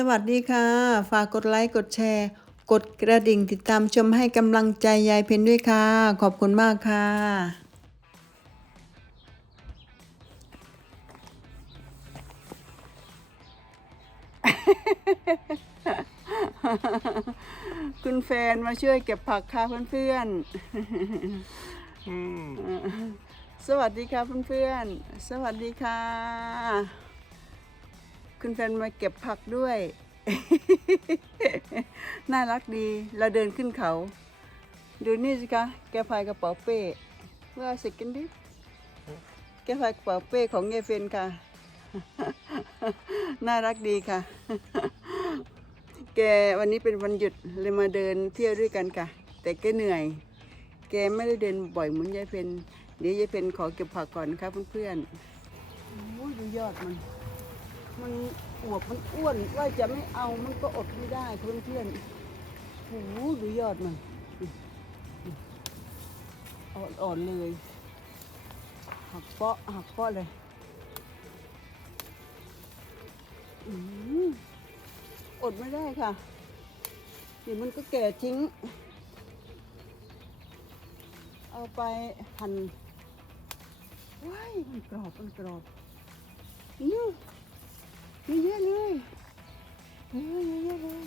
สวัสดีค่ะ ฝากกดไลค์กดแชร์ กดกระดิ่งติดตามชมให้กำลังใจยายเพนด้วยค่ะ ขอบคุณมากค่ะ คุณแฟนมาช่วยเก็บผักค่ะเพื่อนๆสวัสดีค่ะเพื่อนๆสวัสดีค่ะ คุณแฟนมาเก็บผักด้วย น่ารักดี เราเดินขึ้นเขา ดูนี่สิคะ แกพายกระเป๋าเป้ว่าสิกันดิ แกพายกระเป๋าเป้ของเยเฟนค่ะ น่ารักดีค่ะ แกวันนี้เป็นวันหยุดเลยมาเดินเที่ยวด้วยกันค่ะ แต่แกเหนื่อย แกไม่ได้เดินบ่อยเหมือนยายเพนเดี๋ยวยายเพนขอเก็บผักก่อนนะครับเพื่อนๆโอ้ยดูยอดมัน มันอวบมันอ้วนว่าจะไม่เอามันก็อดไม่ได้เพื่อนๆโอ้โหดูยอดมันอ่อนๆเลยหักเปาะหักเปาะเลยอืมอดไม่ได้ค่ะ เดี๋ยวมันก็แก่ทิ้ง เอาไปหั่นว้ายมันกรอบ มันกรอบนี่ เยอะๆเลยเยอะๆเยอะเลย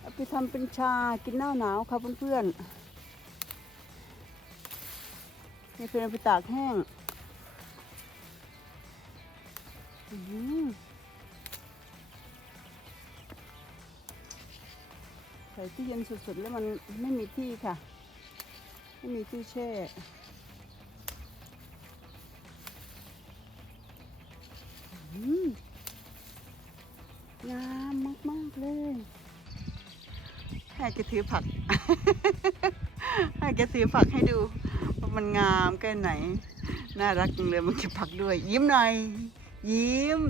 เอาไปทำเป็นชากินหน้าหนาวค่ะเพื่อนๆนี่เป็นเอาไปตากแห้งอื้อหือใส่ที่เย็นสุดๆ แล้วมันไม่มีที่ค่ะ ไม่มีที่แช่ อืม งามมาก ๆ เลยให้แกถือผัก ให้แกถือผักให้ดูว่ามันงามแค่ไหน น่ารักจังเลยมันเก็บผักด้วย ยิ้มหน่อย ยิ้ม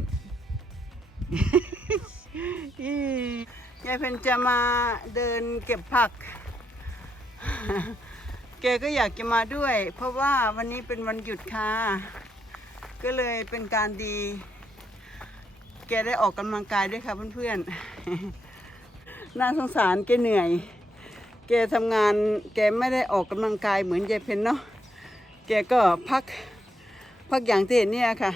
ยายเพนจะมาเดินเก็บผัก แกก็อยากจะมาด้วย เพราะว่าวันนี้เป็นวันหยุดค่ะ ก็เลยเป็นการดี แกได้ออกกำลังกายด้วยค่ะเพื่อนๆ น่าสงสารแกเหนื่อย แกทำงานแกไม่ได้ออกกำลังกายเหมือนยายเพนเนาะ แกก็พักพักอย่างที่เห็นเนี่ยค่ะ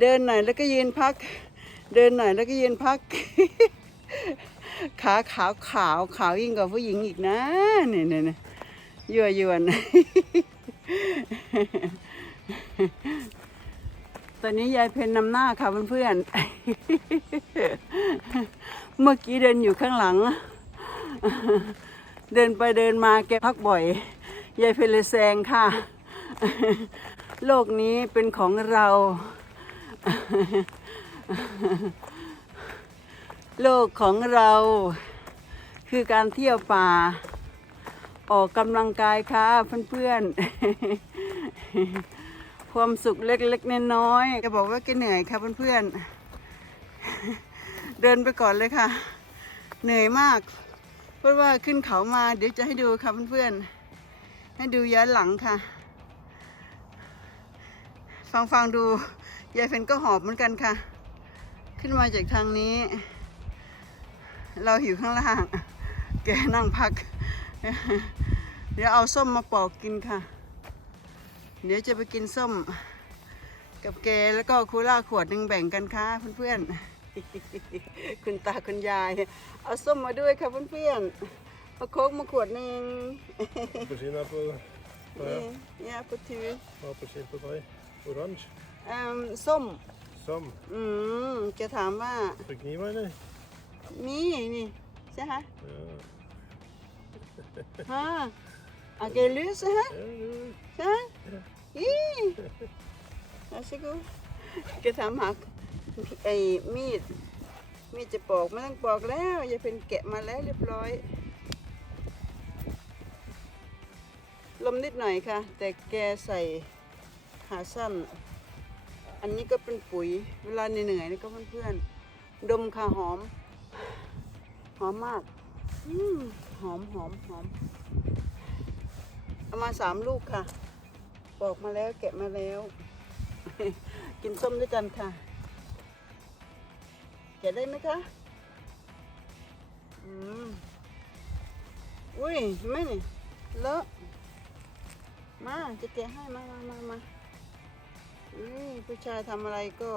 เดินหน่อยแล้วก็ยืนพัก เดินหน่อยแล้วก็ยืนพัก ขาขาวขาวขาวยิ่งกว่าผู้หญิงอีกนะเนี่ยเนี่ยเนี่ยยั่วยวน ตอนนี้ยายเพนนำหน้าค่ะเพื่อนๆ เมื่อกี้เดินอยู่ข้างหลัง เดินไปเดินมาแกพักบ่อย ยายเพนเลยแซงค่ะ โลกนี้เป็นของเรา โลกของเรา คือการเที่ยวป่า ออกกำลังกายค่ะเพื่อนๆ ความสุขเล็กๆน้อยๆแกบอกว่าแกเหนื่อยค่ะเพื่อนๆ เดินไปก่อนเลยค่ะ เหนื่อยมาก เพราะว่าขึ้นเขามาเดี๋ยวจะให้ดูค่ะเพื่อนๆ ให้ดูย้อนหลังค่ะ ฟังฟังๆดู ยายเฟนก็หอบเหมือนกันค่ะ ขึ้นมาจากทางนี้ เราอยู่ข้างล่าง แกนั่งพัก เดี๋ยวเอาส้มมาปอกกินค่ะ เดี๋ยวจะไปกินส้มกับแกแล้วก็คูล่าขวดหนึ่งแบ่งกันค่ะเพื่อนๆ คุณตาคุณยาย เอาส้มมาด้วยค่ะเพื่อนๆเอาโค้กมาขวดหนึ่ง Appelsinapel. Ja, ja. เนี่ยปะถือ Appelsin på deg. Orange. เอิ่มส้ม Sam. อืมจะถามว่า Skal kniv, eller? มีนี่ใช่ไหม Ja. ฮะอาเกลือใช่ไหม Ja, ja. ใช่อีอาชิกูแกถามหาไอ้มีด มีดจะปอกไม่ต้องปอกแล้วอย่าเป็นแกะมาแล้วเรียบร้อย ลมนิดหน่อยค่ะ แต่แกใส่ขาสั้น อันนี้ก็เป็นปุ๋ย เวลาเหนื่อยๆนี่ก็เพื่อนๆ ดมค่ะหอม หอมมาก อืมหอมหอมหอม เอามาสามลูกค่ะปอกมาแล้วแกะมาแล้ว กินส้มด้วยกันค่ะ แกะได้ไหมคะ อืม อุ้ยไม่นี่เลอะมาจะแกะให้มามามามาอุ้ยผู้ชายทำอะไรก็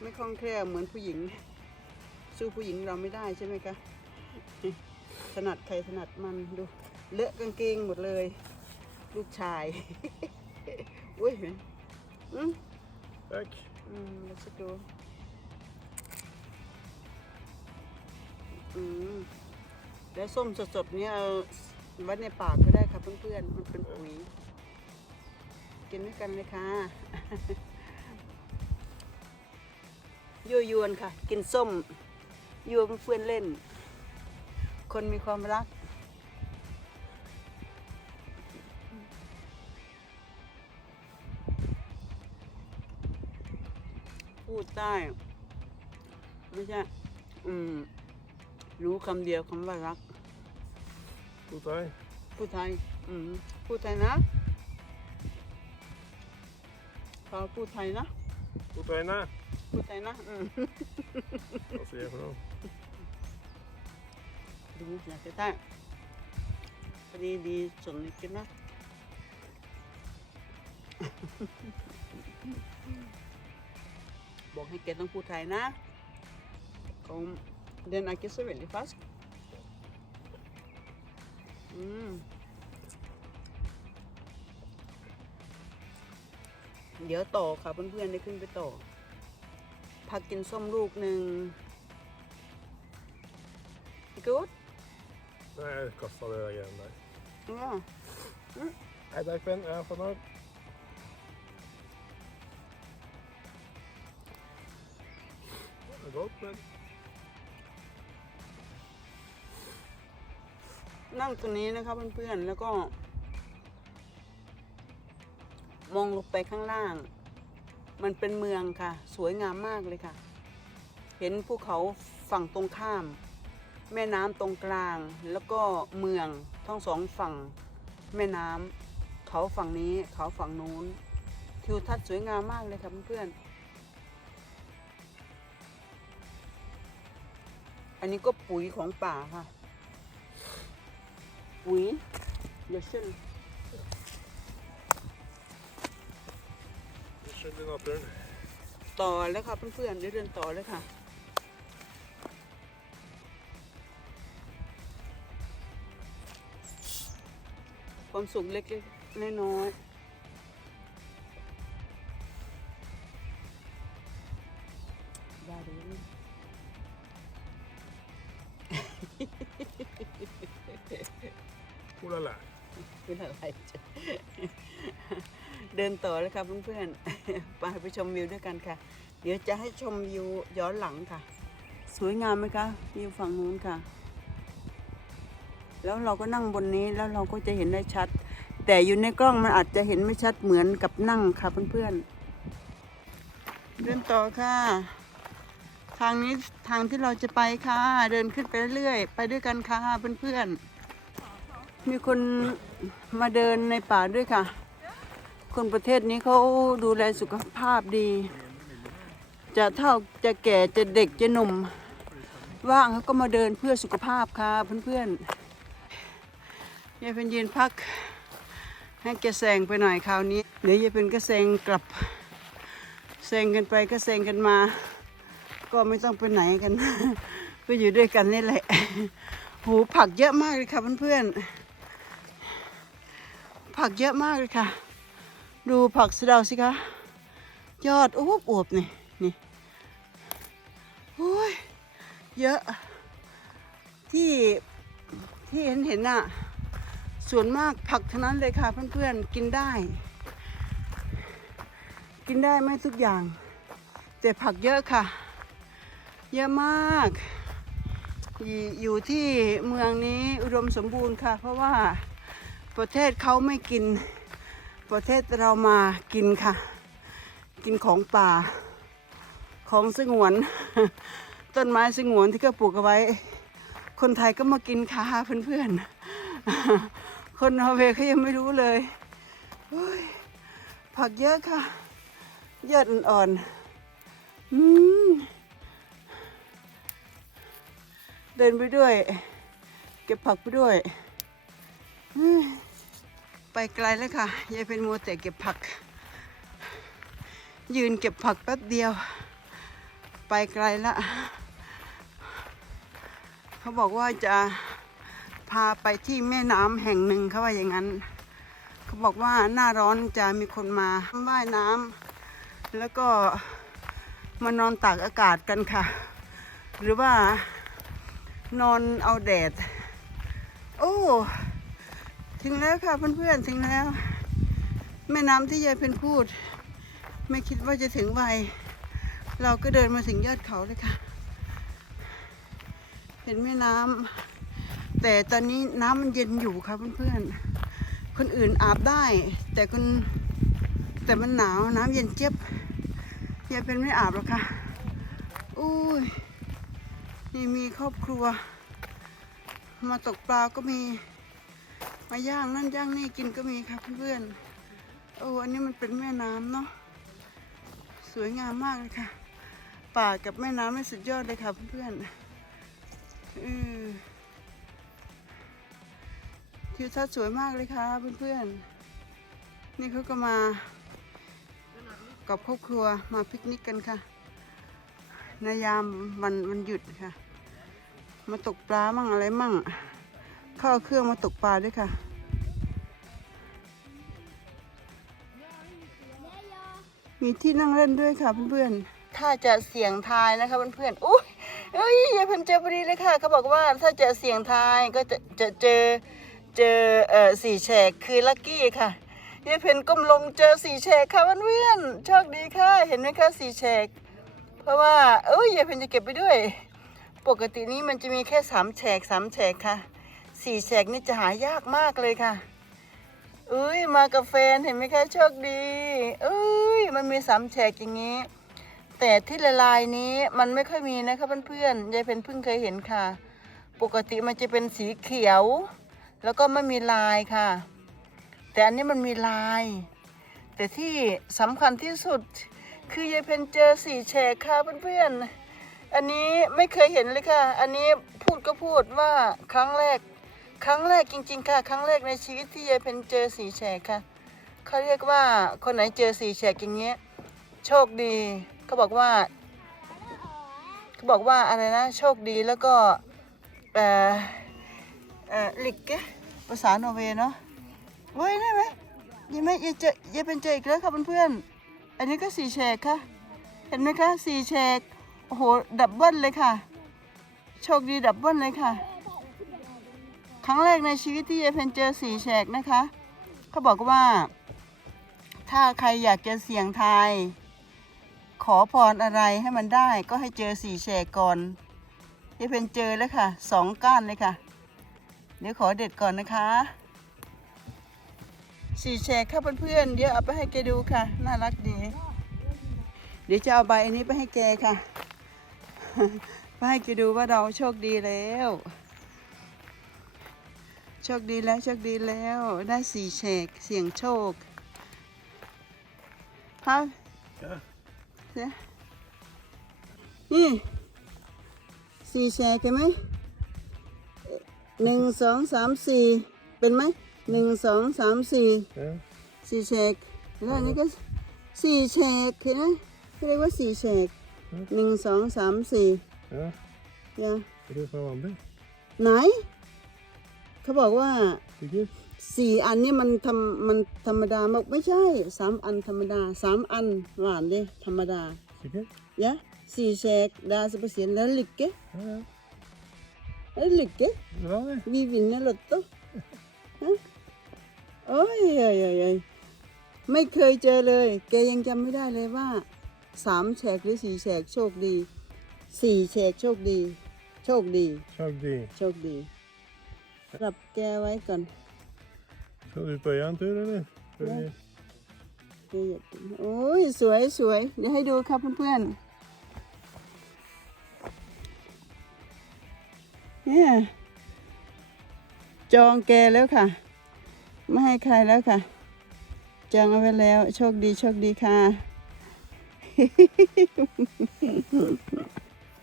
ไม่คล่องแคล่วเหมือนผู้หญิง สู้ผู้หญิงเราไม่ได้ใช่ไหมคะถนัดใครถนัดมันดู เลอะกางเกงหมดเลย ลูกชาย อุ้ยเห็นอืม Tack. อืมแล้วสักดูอืมแล้วส้มสดๆเนี่ยเอาไว้ในปากก็ได้ค่ะเพื่อนๆ มันเป็นปุ๋ย กินด้วยกันเลยค่ะ ยั่วยวนค่ะ กินส้มยั่วเพื่อนๆเล่น คนมีความรัก ดใต้ ไม่ใช่ อืม รู้คำเดียวคำว่ารัก Goed hej. พูดไทย อืม พูดไทยนะเขาพูดไทยนะ Goed hej na. พูดไทยนะ อืม Vad säger jag för något? ดูอยากจะได้พอดีดีส่งให้กินนะ บอกให้แกต้องพูดไทยนะเขาเดินอากิสเวลิฟัสอืมเดี๋ยวต่อค่ะเพื่อนๆได้ขึ้นไปต่อพักกินส้มลูกหนึ่ง good Nej, jag kastade det där grejen där. อ๋อ Nej, tack för en. Jag får nöjd. Det är gott men นั่งตรงนี้นะครับเพื่อนๆ แล้วก็ มองลงไปข้างล่าง มันเป็นเมืองค่ะ สวยงามมากเลยค่ะ เห็นภูเขาฝั่งตรงข้าม แม่น้ำตรงกลาง แล้วก็เมืองทั้งสองฝั่งแม่น้ำเขาฝั่งนี้เขาฝั่งนู้นทิวทัศน์สวยงามมากเลยค่ะเพื่อนๆ อันนี้ก็ปุ๋ยของป่าค่ะ ปุ๋ยเดี๋ยวช่วย vi körde naturen. ต่อแล้วค่ะเพื่อนๆเดี๋ยวเดินต่อเลยค่ะ ความสุขเล็กๆน้อยๆ Oh la la. เป็นอะไรจ๊ะเดินต่อเลยค่ะเพื่อนๆ ไปไปชมวิวด้วยกันค่ะ เดี๋ยวจะให้ชมวิวย้อนหลังค่ะ สวยงามไหมคะวิวฝั่งนู้นค่ะ แล้วเราก็นั่งบนนี้แล้วเราก็จะเห็นได้ชัด แต่อยู่ในกล้องมันอาจจะเห็นไม่ชัดเหมือนกับนั่งค่ะเพื่อนๆ เดินต่อค่ะ ทางนี้ทางที่เราจะไปค่ะ เดินขึ้นไปเรื่อยๆไปด้วยกันค่ะเพื่อนๆมีคนมาเดินในป่าด้วยค่ะ คนประเทศนี้เขาดูแลสุขภาพดี จะเท่าจะแก่จะเด็กจะหนุ่ม ว่างเขาก็มาเดินเพื่อสุขภาพค่ะเพื่อนๆยายเป็นยืนพัก ให้แกแซงไปหน่อยคราวนี้ เดี๋ยวยายเป็นก็แซงกลับแซงกันไปก็แซงกันมา ก็ไม่ต้องไปไหนกัน ก็อยู่ด้วยกันนี่แหละหูผักเยอะมากเลยค่ะเพื่อนๆผักเยอะมากเลยค่ะ ดูผักสะเดาสิคะยอดอวบอวบนี่นี่โอ้ยเยอะที่ที่เห็นเห็นน่ะส่วนมากผักทั้งนั้นเลยค่ะ เพื่อนๆกินได้ กินได้ไม่ทุกอย่าง แต่ผักเยอะค่ะ เยอะมาก อยู่ที่เมืองนี้อุดมสมบูรณ์ค่ะ เพราะว่าประเทศเขาไม่กิน ประเทศเรามากินค่ะ กินของป่า ของสงวน ต้นไม้สงวนที่เขาปลูกเอาไว้ คนไทยก็มากินค่ะเพื่อนๆ คนนอร์เวย์เขายังไม่รู้เลยยผักเยอะค่ะ เยอดอ่อนๆอืม เดินไปด้วย เก็บผักไปด้วย ไปไกลแล้วค่ะยายเป็นมัวแต่เก็บผัก ยืนเก็บผักแป๊บเดียว ไปไกลละ เขาบอกว่าจะพาไปที่แม่น้ำแห่งหนึ่งเขาว่าอย่างนั้น เขาบอกว่าหน้าร้อนจะมีคนมาว่ายน้ำแล้วก็มานอนตากอากาศกันค่ะ หรือว่า นอนเอาแดด โอ้ ถึงแล้วค่ะเพื่อนๆ ถึงแล้ว แม่น้ำที่ยายเป็นพูด ไม่คิดว่าจะถึงไว เราก็เดินมาถึงยอดเขาเลยค่ะ เห็นแม่น้ำ แต่ตอนนี้น้ำมันเย็นอยู่ค่ะเพื่อนๆ คนอื่นอาบได้ แต่คนแต่มันหนาวน้ำเย็นเจี๊ยบยายเป็นไม่อาบหรอกค่ะ อุ้ย นี่มีครอบครัว มาตกปลาก็มี มาย่างนั่นย่างนี่กินก็มีค่ะเพื่อนๆโอ้อันนี้มันเป็นแม่น้ำเนาะสวยงามมากเลยค่ะ ป่ากับแม่น้ำนี่สุดยอดเลยค่ะเพื่อนๆอือทิวทัศน์สวยมากเลยค่ะเพื่อนๆ นี่เขาก็มากับครอบครัวมาปิกนิกกันค่ะในยามวันวันหยุดค่ะ มาตกปลามั่งอะไรมั่งเข้าเอาเครื่องมาตกปลาด้วยค่ะ มีที่นั่งเล่นด้วยค่ะเพื่อนๆ ถ้าจะเสี่ยงทายนะคะเพื่อนๆอุ้ยเอ้ยยายเพิ่นเจอพอดีเลยค่ะเขาบอกว่าถ้าจะเสี่ยงทายก็จะจะเจอเจอเอ่อสี่แฉกคือลัคกี้ค่ะยายเพนก้มลงเจอสี่แฉกค่ะเพื่อนๆโชคดีค่ะ เห็นไหมคะสี่แฉกเพราะว่าเอ้ยยายเพนจะเก็บไปด้วย ปกตินี้มันจะมีแค่สามแฉกสามแฉกค่ะสี่แฉกนี่จะหายากมากเลยค่ะเอ้ยมากับแฟนเห็นไหมคะโชคดีเอ้ยมันมีสามแฉกอย่างนี้ แต่ที่ละลายนี้มันไม่ค่อยมีนะคะเพื่อนๆยายเพนเพิ่งเคยเห็นค่ะ ปกติมันจะเป็นสีเขียว แล้วก็ไม่มีลายค่ะ แต่อันนี้มันมีลาย แต่ที่สำคัญที่สุดคือยายเพนเจอสี่แฉกค่ะเพื่อนๆ อันนี้ไม่เคยเห็นเลยค่ะ อันนี้พูดก็พูดว่าครั้งแรก ครั้งแรกจริง ๆ ค่ะ ครั้งแรกในชีวิตที่ยายเพนเจอสีแฉกค่ะเขาเรียกว่าคนไหนเจอสีแฉกอย่างเงี้ยโชคดีเขาบอกว่าเขาบอกว่าอะไรนะโชคดีแล้วก็เอ่อเอ่อลิกเกภาษานเวเนาะเว้ยได้ไหมยังไม่ยังเจอยังเป็นเจออีกแล้วค่ะเพื่อนๆอันนี้ก็สีแฉกค่ะ เห็นไหมคะสีแฉก โอ้โห ดับเบิลเลยค่ะ โชคดีดับเบิลเลยค่ะ ครั้งแรกในชีวิตที่ยายเพนเจอสีแฉกนะคะ เขาบอกว่า ถ้าใครอยากจะเสี่ยงทาย ขอพรอะไรให้มันได้ก็ให้เจอสี่แฉกก่อนยายเพนเจอแล้วค่ะสองก้านเลยค่ะ เดี๋ยวขอเด็ดก่อนนะคะสี่แฉกค่ะเพื่อนๆเดี๋ยวเอาไปให้แกดูค่ะ น่ารักดีเดี๋ยวจะเอาใบอันนี้ไปให้แกค่ะ ปให้แกดูว่าเราโชคดีแล้ว โชคดีแล้วโชคดีแล้ว ได้สี่แฉกเสี่ยงโชคครับเสียนี่สี่แฉกเห็นไหมหนึ่งสองสามสี่เป็นไหมหนึ่งสองสามสี่สี่แฉกแล้วอันนี้ก็สี่แฉกเห็นไหมเรียกว่าสี่แฉก หนึ่งสองสามสี่ Ja. ยา Är det för vanligt? ไหน เขาบอกว่า Tycker สี่อันนี่มันทำมันธรรมดามากไม่ใช่สามอันธรรมดาสามอันหวานดิธรรมดา Tycker ยะสี่แฉกดาสเปเซียนแล้วลิกเก Ja, ja. แล้วลิกเก Bra det. วีวินเนลอตโตฮะโอ้ยโอ้ยโอ้ยโอ้ยไม่เคยเจอเลย แกยังจำไม่ได้เลยว่า สามแฉกหรือสี่แฉกโชคดีสี่แฉกโชคดี โชคดี Tjag di. โชคดีปรับแกไว้ก่อน Ska du ut på en tur eller? Ska Ja. vi- แกอยากกินโอ้ยสวยสวยเดี๋ยวให้ดูครับเพื่อนๆเนี่ยจองแกแล้วค่ะ ไม่ให้ใครแล้วค่ะ จองเอาไว้แล้ว โชคดีโชคดีค่ะ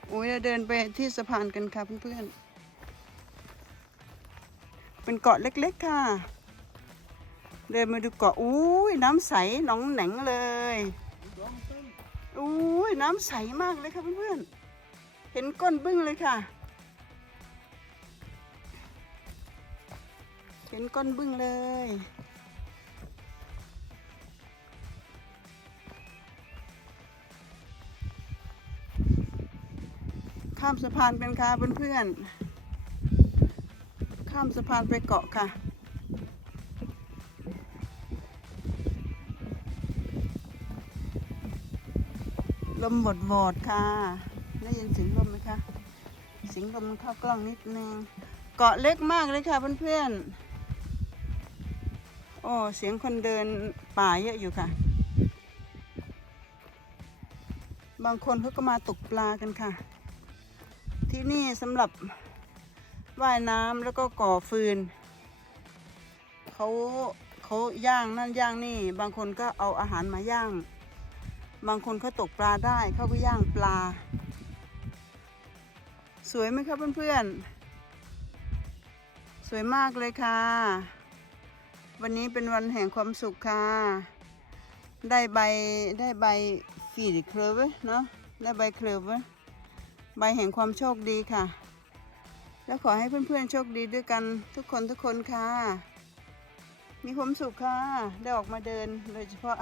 โอ้ยเราเดินไปที่สะพานกันค่ะเพื่อนๆ เป็นเกาะเล็กๆค่ะ เดินมาดูเกาะอุ้ยน้ำใสหนองแหนงเลยอุ้ยน้ำใสมากเลยค่ะเพื่อนๆ เห็นก้นบึ้งเลยค่ะ เห็นก้นบึ้งเลย ข้ามสะพานกันค่ะเพื่อนๆ ข้ามสะพานไปเกาะค่ะลมบดวอดค่ะ ได้ยินเสียงลมไหมคะเสียงลมมันเข้ากล้องนิดนึง เกาะเล็กมากเลยค่ะเพื่อนๆ โอ้ เสียงคนเดินป่าเยอะอยู่ค่ะ บางคนเขาก็มาตกปลากันค่ะ ที่นี่สำหรับว่ายน้ำแล้วก็ก่อฟืนเขาเขาย่างนั่นย่างนี่ บางคนก็เอาอาหารมาย่าง บางคนเขาตกปลาได้เขาก็ย่างปลา สวยไหมครับเพื่อนๆ สวยมากเลยค่ะ วันนี้เป็นวันแห่งความสุขค่ะ ได้ใบได้ใบฟีดเคลเวเนาะได้ใบเคลเว ใบแห่งความโชคดีค่ะ แล้วขอให้เพื่อนๆโชคดีด้วยกันทุกคนทุกคนค่ะ มีความสุขค่ะ ได้ออกมาเดินโดยเฉพาะ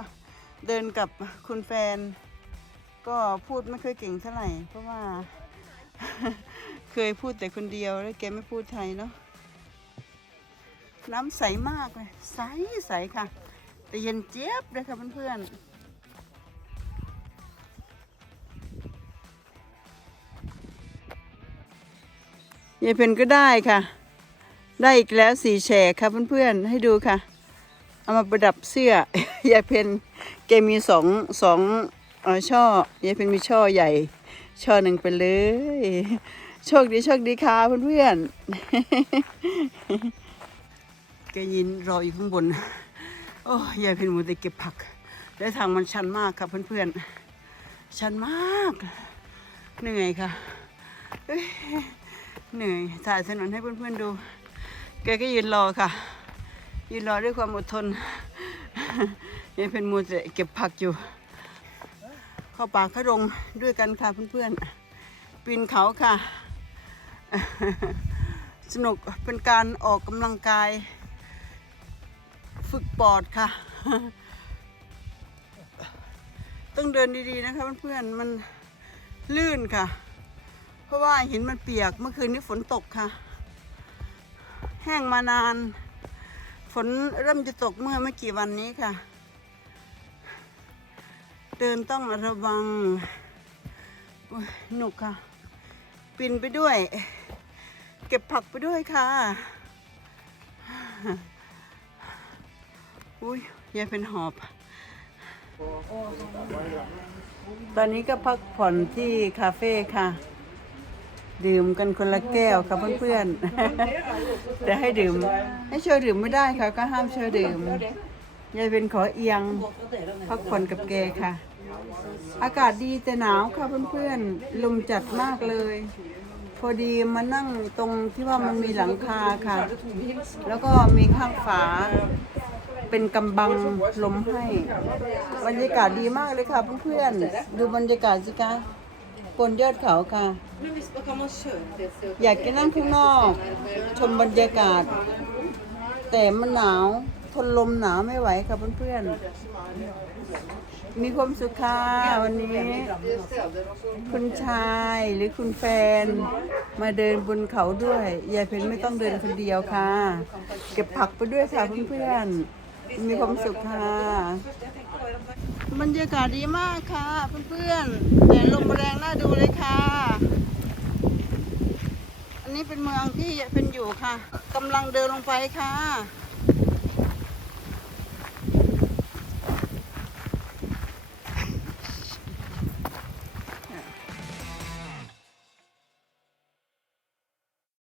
เดินกับคุณแฟน ก็พูดไม่ค่อยเก่งเท่าไหร่ เพราะว่า เคยพูดแต่คนเดียวแล้วแกไม่พูดไทยเนาะน้ำใสมากเลย ใสใสค่ะ แต่เย็นเจี๊ยบเลยค่ะเพื่อนๆ ยายเพนก็ได้ค่ะ ได้อีกแล้วสี่แฉกค่ะเพื่อนๆให้ดูค่ะ เอามาประดับเสื้อยายเพนแกมีสองสองออช่อยายเพนมีช่อใหญ่ ช่อหนึ่งไปเลย โชคดีโชคดีค่ะเพื่อนๆแกยินรออยู่ข้างบน โอ้ยายเพนมูแต่เก็บผัก และทางมันชันมากครับเพื่อนๆชันมากเหนื่อยค่ะ เอ้ยเหนื่อยถ่ายถนนให้เพื่อนๆดู แกก็ยืนรอค่ะ ยืนรอด้วยความอดทนยายเพนมูแต่เก็บผักอยู่ เข้าป่าเข้าดงด้วยกันค่ะเพื่อนๆ ปีนเขาค่ะ สนุกเป็นการออกกำลังกาย ฝึกปอดค่ะ ต้องเดินดีๆนะคะเพื่อนๆ มันลื่นค่ะ ราะว่าหินมันเปียกเมื่อคืนนี้ฝนตกค่ะ แห้งมานาน ฝนเริ่มจะตกเมื่อไม่กี่วันนี้ค่ะ เดินต้องระวังโอยหนุกค่ะปีนไปด้วย เก็บผักไปด้วยค่ะอุ้ยยายเป็นหอบ ตอนนี้ก็พักผ่อนที่คาเฟ่ค่ะ ดื่มกันคนละแก้วค่ะเพื่อนๆ แต่ให้ดื่ม ให้เชอดื่มไม่ได้ค่ะ ก็ห้ามเชอดื่มยายเป็นขอเอียงพักผ่อนกับแกค่ะ อากาศดีแต่หนาวค่ะเพื่อนๆลมจัดมากเลย พอดีมานั่งตรงที่ว่ามันมีหลังคาค่ะ แล้วก็มีข้างฝาเป็นกำบังลมให้ บรรยากาศดีมากเลยค่ะเพื่อนๆดูบรรยากาศสิคะ บนยอดเขาค่ะ อยากจะนั่งข้างนอก ชมบรรยากาศ แต่มันหนาวทนลมหนาวไม่ไหวค่ะเพื่อนๆ มีความสุขค่ะวันนี้ คุณชายหรือคุณแฟน มาเดินบนเขาด้วยยายเพนไม่ต้องเดินคนเดียวค่ะ เก็บผักไปด้วยค่ะเพื่อนๆ มีความสุขค่ะ บรรยากาศดีมากค่ะเพื่อนๆแต่ลมแรงน่าดูเลยค่ะ อันนี้เป็นเมืองที่เป็นอยู่ค่ะกำลังเดินลงไปค่ะ